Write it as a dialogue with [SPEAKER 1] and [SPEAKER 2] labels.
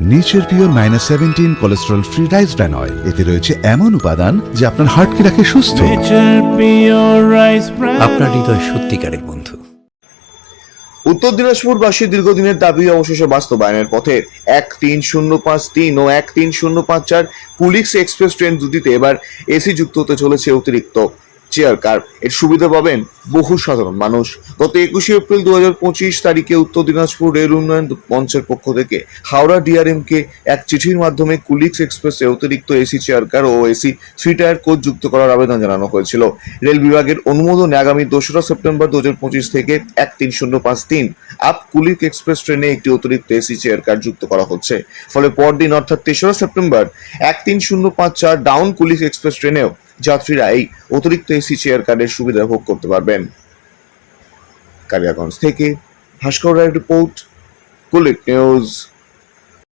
[SPEAKER 1] নিচের pure minus seventeen cholesterol free rice bran oil এতে রয়েছে এমন উপাদান যা আপনার হার্টকে রাখে সুস্থ.
[SPEAKER 2] আপনার হৃদয় সত্যিকারের বন্ধু।
[SPEAKER 3] উত্তর দিনাজপুরবাসী দীর্ঘদিনের দাবি অবশেষে বাস্তবায়নের পথে। এক তিন শূন্য পাঁচ তিন ও এক তিন শূন্য পাঁচ চার পুলিক্স এক্সপ্রেস ট্রেন দুটিতে এবার এসি যুক্ত হতে চলেছে অতিরিক্ত। চেয়ার কার এর সুবিধা পাবেন বহু সাধারণ মানুষ। গত একুশে এপ্রিল দু হাজার পঁচিশ তারিখে উত্তর দিনাজপুর রেল উন্নয়ন মঞ্চের পক্ষ থেকে হাওড়া ডিআরএম কে এক চিঠির মাধ্যমে কুলিক্স এক্সপ্রেসে অতিরিক্ত এসি চেয়ার কার ও এসি থ্রি টায়ার কোচ যুক্ত করার আবেদন জানানো হয়েছিল। রেল বিভাগের অনুমোদনে আগামী দোসরা সেপ্টেম্বর দু হাজার পঁচিশ থেকে এক তিন শূন্য পাঁচ তিন আপ কুলিক এক্সপ্রেস ট্রেনে একটি অতিরিক্ত এসি চেয়ার কার যুক্ত করা হচ্ছে। ফলে পরদিন, অর্থাৎ তেসরা সেপ্টেম্বর, এক তিন শূন্য পাঁচ চার ডাউন কুলিক এক্সপ্রেস ট্রেনেও যাত্রীরা এই অতিরিক্ত এসি চেয়ার কার্ডের সুবিধা ভোগ করতে পারবেন। কালিয়াগঞ্জ থেকে ভাস্কর রায়ের রিপোর্ট কুলিক নিউজ